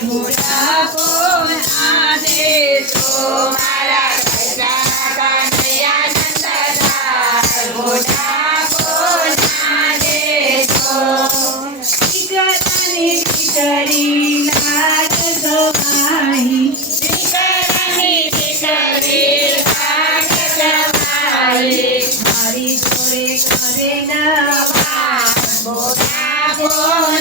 બુઢાપો ના દેશો મારા કૃષ્ણ કનૈયા નંદલાલ બુઢાપો ના દેશો દીકરાની દીકરી લાડ સમાઈ દીકરાની દીકરી લાડ સમાઈ મારી જોડે કરે નવા બુઢાપો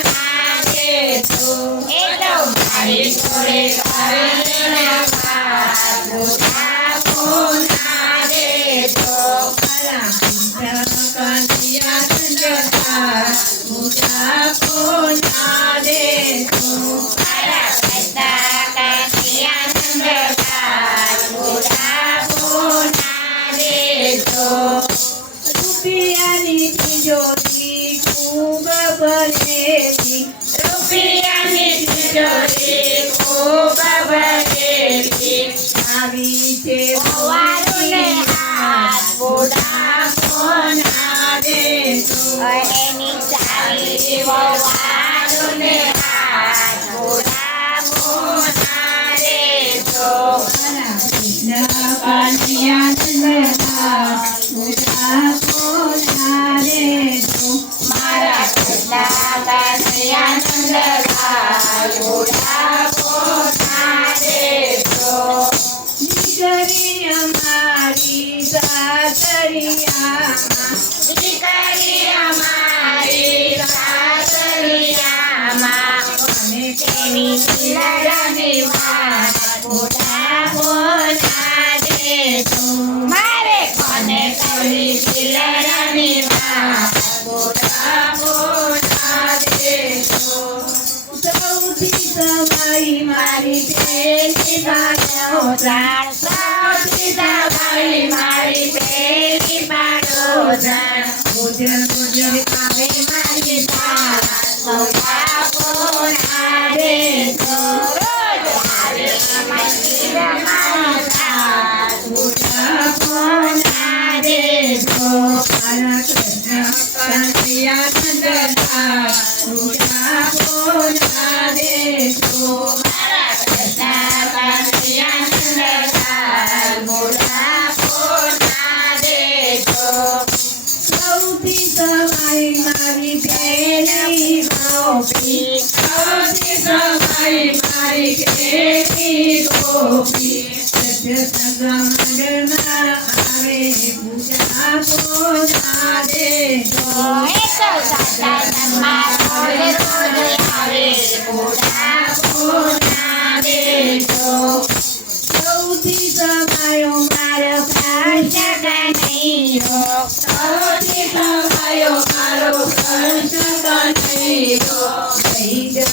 ના દેશો એ તો મારી જોડે કરે નવા બુઢાપો ના દેશો મારા કનૈયા નંદલાલ બુઢાપો ના દેશો મારા કનૈયા નંદલાલ બુઢાપો ના દેશો રૂપિયાની તિજોરી ખૂબ ભરેલી રૂપિયાની તિજોરી ખૂબ ભરેલી આવી છે વારુને હાથ બુઢાપો ના દેશો એની ચાવી વારુને હાથ બુઢાપો ના દેશો કૃષ્ણ કનૈયા નંદલાલ બુઢાપો ના દેશો મારા કૃષ્ણ કનૈયા નંદલાલ બુઢાપો ના દેશો દીકરી અમારી સાસરિયામાં દીકરી અમારી સાસરિયામાં અને તેની દિલડાની વાત બુઢાપો ના દેશો મારે કોને કરી દિલડાની વાત બુઢાપો ના દેશો સૌથી સવાઈ મારી પેલી બાળો જાણ સૌથી સવાઈ મારી પેલી બાળો જાણ ગુજર ગુજર આવે મારી સાસ બુઢાપો ના દેશો રોજ આવે મંદિર મારી સાસ બુઢાપો ના દેશો મારા કૃષ્ણ કનૈયા નંદલાલ બુઢાપો ના દેશો મારા કૃષ્ણ કનૈયા નંદલાલ બુઢાપો ના દેશો સૌથી સવાઈ મારી પેલી ગોપી સૌથી સવાઈ મારી પેલી ગોપી સત્ય સગમંડળમાં આવે બુઢાપો ના દેશો એ તો સત્સંગમાં રોજ રોજ આવે બુઢાપો ના દેશો સૌથી સવાયો મારો કૃષ્ણ કનૈયો સૌથી સવાયો મારો કૃષ્ણ કનૈયો જય જય